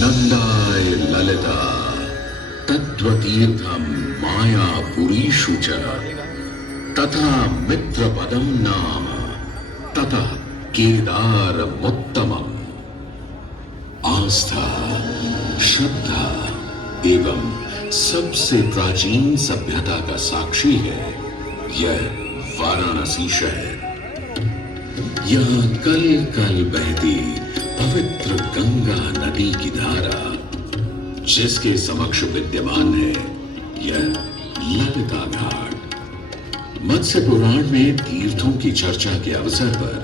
नंदाय ललिता तत्त्वतीर्थम मायापुरीषु च तथा मित्रपदम नाम ततः केदारमुत्तमम्। आस्था, श्रद्धा एवं सबसे प्राचीन सभ्यता का साक्षी है यह वाराणसी शहर। यहाँ कल कल बहती पवित्र गंगा नदी की धारा, जिसके समक्ष विद्यमान है यह ललिता घाट। मत्स्य पुराण में तीर्थों की चर्चा के अवसर पर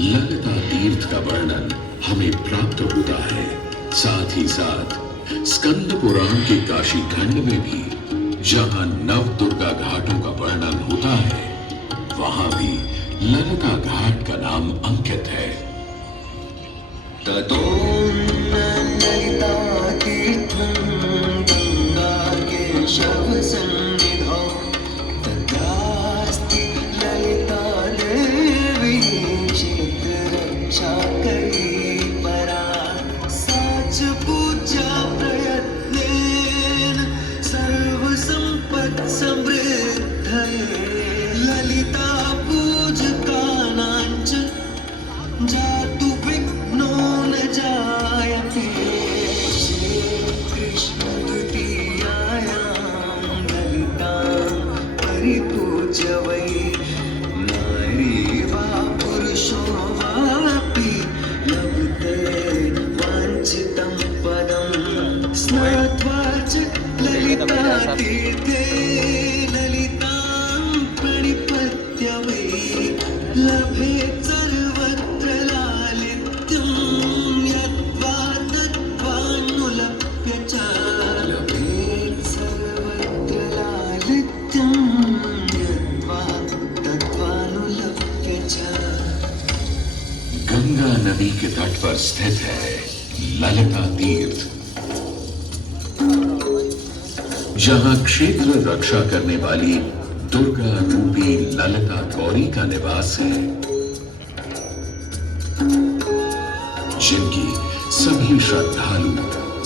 ललिता तीर्थ का वर्णन हमें प्राप्त होता है। साथ ही साथ स्कंद पुराण के काशी खंड में भी जहां नव दुर्गा घाटों का वर्णन होता है, वहां भी ललिता घाट का नाम अंकित है। ततो ललिता तीर्थं गंगा केशव सन्निधौ तत्रास्ति ललिता देवी क्षेत्ररक्षाकरी परा। सा च पूजा प्रयत्नेन सर्वसम्पत्समृद्धये ललिता पूजकानां च जातु विघ्नो न जायते। श्रीकृष्ण द्वितीयायां ललितां परिपूज्य वै नारी वा पुरुषो वापि लभते वाञ्छितं पदं। स्नात्वा च ललिता तीर्थे ललितां प्रणिपत्य वै लभेत् सर्वत्र लालित्यं यद्वा तद्वानुलप्य च। लभेत् सर्वत्र लालित्यं यद्वा तद्वानुलप्य च। गंगा नदी के तट पर स्थित है ललिता तीर्थ, जहां क्षेत्र रक्षा करने वाली दुर्गा रूपी ललिता गौरी का निवास है, जिनकी सभी श्रद्धालु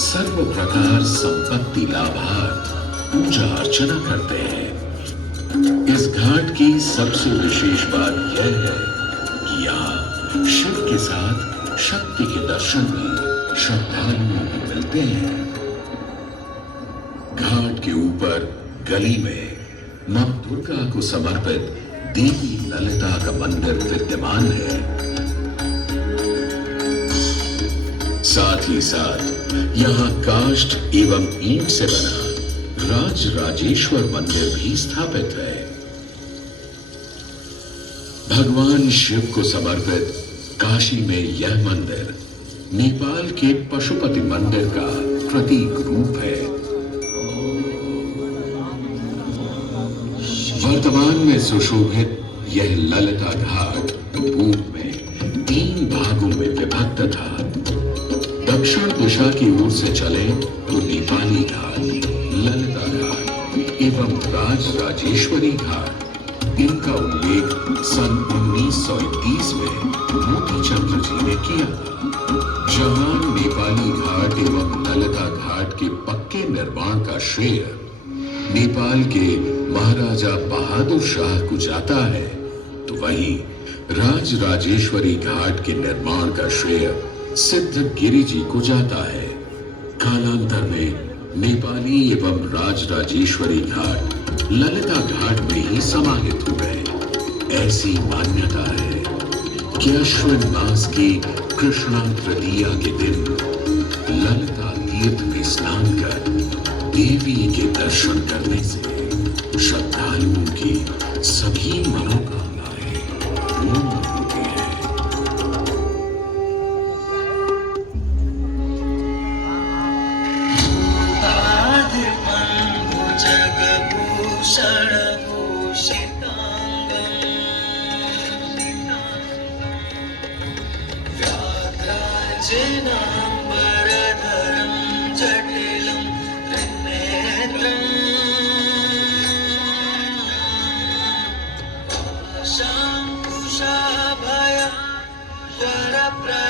सर्व प्रकार संपत्ति लाभार्थ पूजा अर्चना करते हैं। इस घाट की सबसे विशेष बात यह है कि यहाँ शिव के साथ शक्ति के दर्शन भी श्रद्धालुओं को मिलते हैं। घाट के ऊपर गली में मां दुर्गा को समर्पित देवी ललिता का मंदिर विद्यमान है। साथ ही साथ यहाँ काष्ठ एवं ईंट से बना राज राजेश्वर मंदिर भी स्थापित है। भगवान शिव को समर्पित काशी में यह मंदिर नेपाल के पशुपति मंदिर का प्रतीक रूप है। वर्तमान में सुशोभित यह ललिता घाट पूर्व में 3 भागों में विभक्त था। दक्षिण दिशा की ओर से चले तो नेपाली घाट, ललिता घाट एवं राज राजेश्वरी घाट। इनका उल्लेख सन 1931 में मोतीचंद्र जी ने किया था। जहां नेपाली घाट एवं ललिता घाट के पक्के निर्माण का श्रेय नेपाल के महाराजा बहादुर शाह को जाता है, तो वहीं राज राजेश्वरी घाट के निर्माण का श्रेय सिद्धगिरी जी को जाता है। कालांतर में नेपाली एवं राज राजेश्वरी घाट ललिता घाट में ही समाहित हो गए। ऐसी मान्यता है कि अश्विन मास की कृष्णा तृतीया के दिन ललिता तीर्थ में स्नान कर देवी के दर्शन करने से श्रद्धालुओं की सभी मनोकामनाएं पूर्ण होती हैं। आदिबन्धु जगभूषण व्याघ्राजिनाम्बरधरं जटिलं त्रिनेत्रम् शाङ्कुशाभयं वरप्रदशूलपाणिम्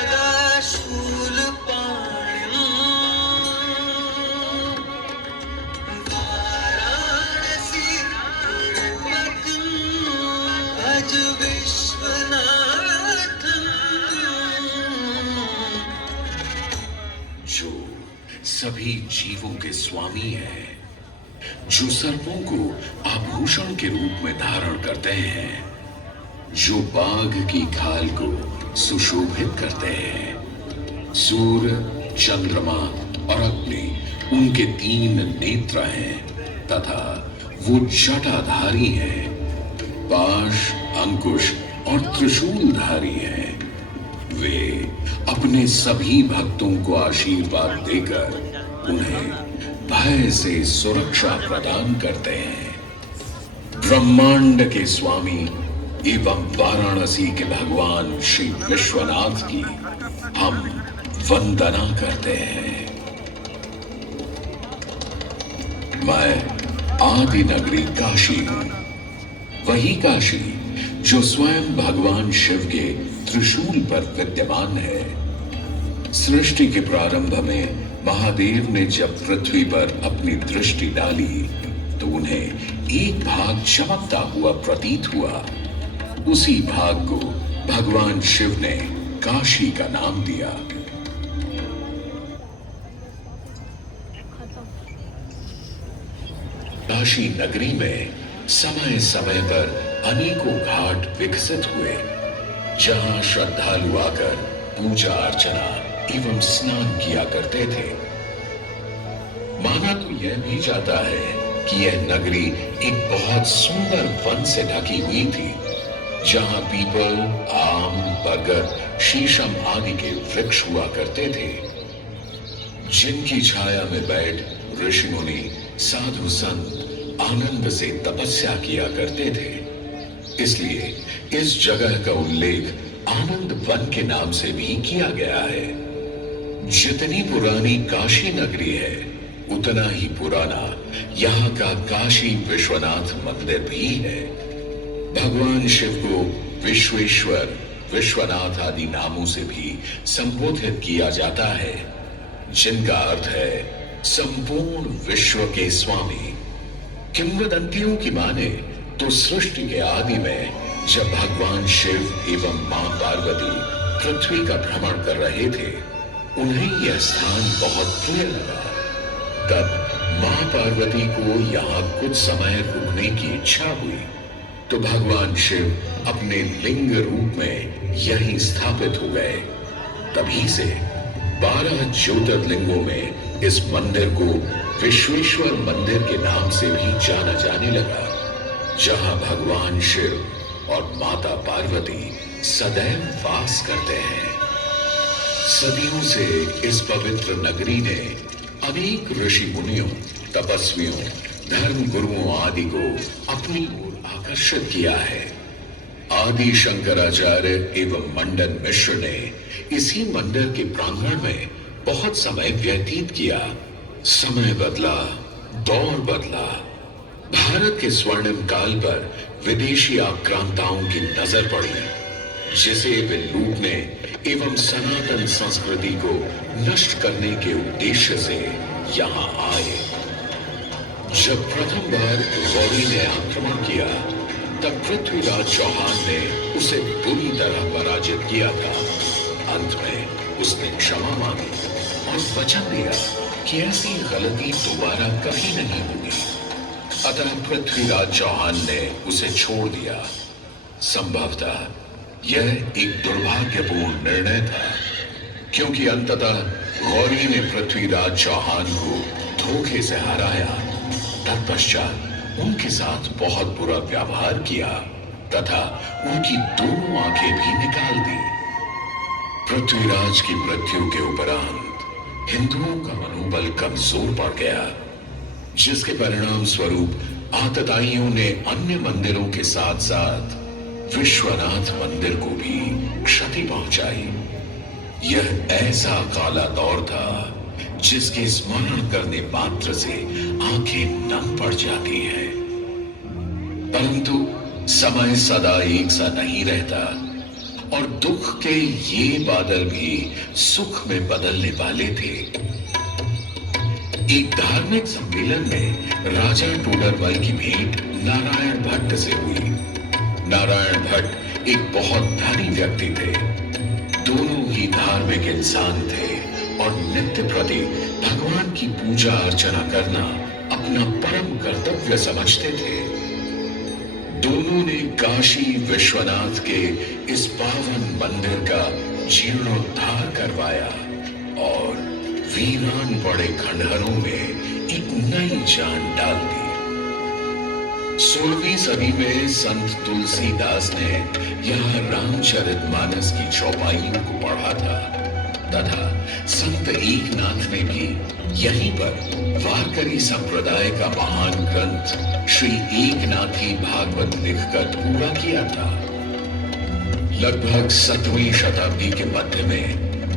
वाराणसीपुरपतिं भज विश्वनाथम् जो सभी जीवों के स्वामी है, जो सर्पों को आभूषण के रूप में धारण करते हैं, जो बाघ की खाल को सुशोभित करते हैं। सूर्य, चंद्रमा और अग्नि उनके 3 नेत्र हैं तथा वो जटाधारी हैं, पाश, अंकुश और त्रिशूलधारी हैं। वे अपने सभी भक्तों को आशीर्वाद देकर उन्हें भय से सुरक्षा प्रदान करते हैं। ब्रह्मांड के स्वामी एवं वाराणसी के भगवान श्री विश्वनाथ की हम वंदना करते हैं। मैं आदि नगरी काशी हूं, वही काशी जो स्वयं भगवान शिव के त्रिशूल पर विद्यमान है। सृष्टि के प्रारंभ में महादेव ने जब पृथ्वी पर अपनी दृष्टि डाली तो उन्हें एक भाग चमकता हुआ प्रतीत हुआ। उसी भाग को भगवान शिव ने काशी का नाम दिया। काशी नगरी में समय समय पर अनेकों घाट विकसित हुए, जहां श्रद्धालु आकर पूजा अर्चना एवं स्नान किया करते थे। माना तो यह भी जाता है कि यह नगरी एक बहुत सुंदर वन से ढकी हुई थी, जहां पीपल, आम, बरगद, शीशम आदि के वृक्ष हुआ करते थे, जिनकी छाया में बैठ ऋषि मुनि, साधु संत आनंद से तपस्या किया करते थे। इसलिए इस जगह का उल्लेख आनंद वन के नाम से भी किया गया है। जितनी पुरानी काशी नगरी है, उतना ही पुराना यहाँ का काशी विश्वनाथ मंदिर भी है। भगवान शिव को विश्वेश्वर, विश्वनाथ आदि नामों से भी संबोधित किया जाता है, जिनका अर्थ है संपूर्ण विश्व के स्वामी। किंवदंतियों की माने तो सृष्टि के आदि में जब भगवान शिव एवं मां पार्वती पृथ्वी का भ्रमण कर रहे थे, उन्हें यह स्थान बहुत प्रिय लगा। तब मां पार्वती को यहाँ कुछ समय रुकने की इच्छा हुई, तो भगवान शिव अपने लिंग रूप में यहीं स्थापित हो गए। तभी से 12 ज्योतिर्लिंगों में इस मंदिर को विश्वेश्वर मंदिर के नाम से भी जाना जाने लगा, जहां भगवान शिव और माता पार्वती सदैव वास करते हैं। सदियों से इस पवित्र नगरी ने अनेक ऋषि मुनियों, तपस्वियों, धर्म गुरुओं आदि को अपनी ओर आकर्षित किया है। आदि शंकराचार्य एवं मंडन मिश्र ने इसी मंदिर के प्रांगण में बहुत समय व्यतीत किया। समय बदला, दौर बदला। भारत के स्वर्णिम काल पर विदेशी आक्रांताओं की नजर पड़ी, जिसे वे लूटने एवं सनातन संस्कृति को नष्ट करने के उद्देश्य से यहाँ आए। जब प्रथम बार गौरी ने आक्रमण किया, तब पृथ्वीराज चौहान ने उसे बुरी तरह पराजित किया था। अंत में उसने क्षमा मांगी और वचन दिया कि ऐसी गलती दोबारा कभी नहीं होगी। अतः पृथ्वीराज चौहान ने उसे छोड़ दिया। संभवतः यह एक दुर्भाग्यपूर्ण निर्णय था, क्योंकि अंततः गौरी ने पृथ्वीराज चौहान को धोखे से हराया। तत्पश्चात उनके साथ बहुत बुरा व्यवहार किया तथा उनकी दोनों आंखें भी निकाल दी। पृथ्वीराज की मृत्यु के उपरांत हिंदुओं का मनोबल कमजोर पड़ गया, जिसके परिणाम स्वरूप आतताइयों ने अन्य मंदिरों के साथ साथ विश्वनाथ मंदिर को भी क्षति पहुंचाई। यह ऐसा काला दौर था जिसके स्मरण करने मात्र से आंखें नम पड़ जाती हैं। परंतु समय सदा एक सा नहीं रहता और दुख के ये बादल भी सुख में बदलने वाले थे। एक धार्मिक सम्मेलन में राजा टोडरमल की भेंट नारायण भट्ट से हुई। नारायण भट्ट एक बहुत धनी व्यक्ति थे। दोनों ही धार्मिक इंसान थे और नित्य प्रति भगवान की पूजा अर्चना करना अपना परम कर्तव्य समझते थे। दोनों ने काशी विश्वनाथ के इस पावन मंदिर का जीर्णोद्धार करवाया और वीरान पड़े खंडहरों में एक नई जान डाल दी। 16वीं सदी में संत तुलसीदास ने यहाँ रामचरितमानस की चौपाइयों को पढ़ा था तथा संत एकनाथ ने भी यहीं पर वारकरी संप्रदाय का महान ग्रंथ श्री एकनाथी भागवत लिखकर पूरा किया था। लगभग 7वीं शताब्दी के मध्य में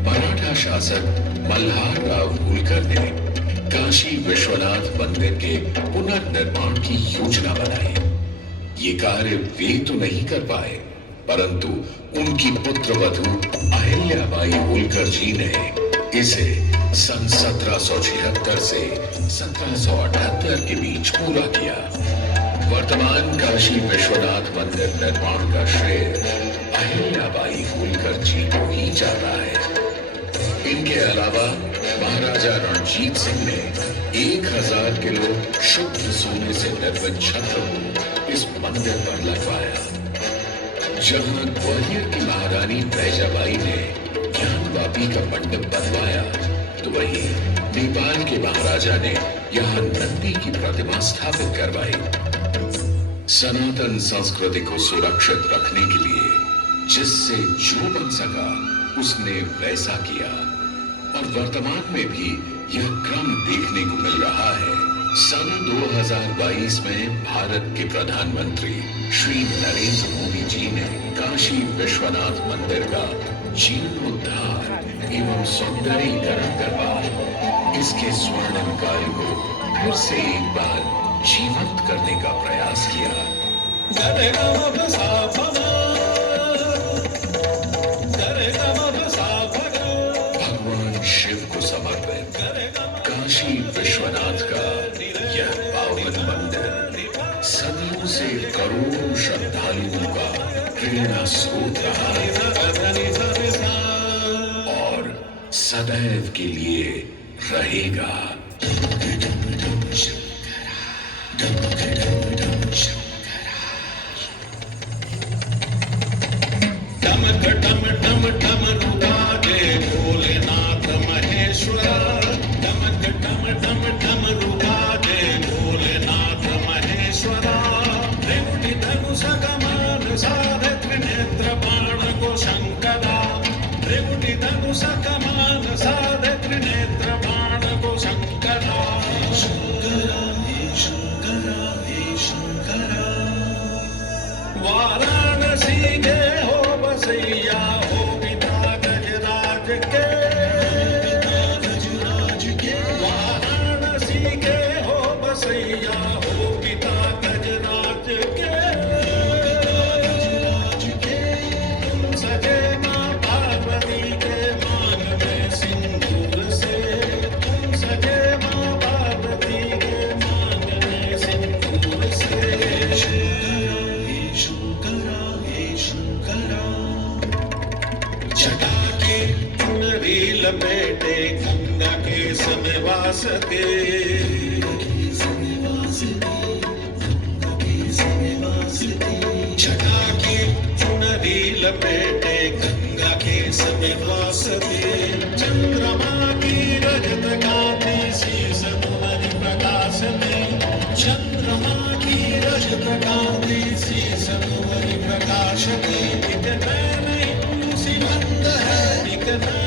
मराठा शासक मल्हार राव होलकर ने काशी विश्वनाथ मंदिर के पुनर्निर्माण की योजना बनाई। ये कार्य वे तो नहीं कर पाए, परंतु उनकी पुत्रवधू अहिल्याबाई होलकर जी ने इसे सन 1776 से 1778 के बीच पूरा किया। वर्तमान काशी विश्वनाथ मंदिर निर्माण का श्रेय अहिल्याबाई होलकर जी को ही जाता है। इनके अलावा महाराजा रणजीत सिंह ने 1000 किलो शुद्ध सोने से निर्मित छत्र को इस मंदिर पर लगवाया। जहां ग्वालियर की महारानी बैजाबाई ने ज्ञानवापी का मंडप बनवाया, तो वहीं नेपाल के महाराजा ने यहाँ नंदी की प्रतिमा स्थापित करवाई। सनातन संस्कृति को सुरक्षित रखने के लिए जिससे जो बन सका उसने वैसा किया और वर्तमान में भी यह क्रम देखने को मिल रहा है। सन 2022 में भारत के प्रधानमंत्री श्री नरेंद्र मोदी जी ने काशी विश्वनाथ मंदिर का जीर्णोद्धार एवं सौंदर्यीकरण करवा इसके स्वर्णिम काल को फिर से एक बार जीवंत करने का प्रयास किया। भगवान शिव को समर्पित काशी विश्वनाथ का यह पावन मंदिर सदियों से करोड़ों श्रद्धालुओं का प्रेरणा स्रोत रहा है और सदैव के लिए रहेगा। भोलेनाथ महेश्वर भोलेनाथ महेश्वर धनुष कमान साध त्रिनेत्र बाण को शंकरा धनुष कमान साध त्रिनेत्र बाण को शंकरा शंकरा हे शंकरा हे शंकरा वाराणसी के हो बसैया हो पिता गजराज के वाराणसी के हो बसैया हो पिता गजराज के तुम सजे माँ पार्वती के मान में सिंदूर से तुम सजे माँ पार्वती के मान में सिंदूर से शंकरा हे शंकरा जटा के चुनरी लपेटे गंगा के समय वास के जटा के चुनरी लपेटे गंगा के समय वास के चंद्रमा की रजत गाती शीस तुम्हारी कांति सी सरोवर प्रकाशती, एक नैन सी मंद है, एक नैन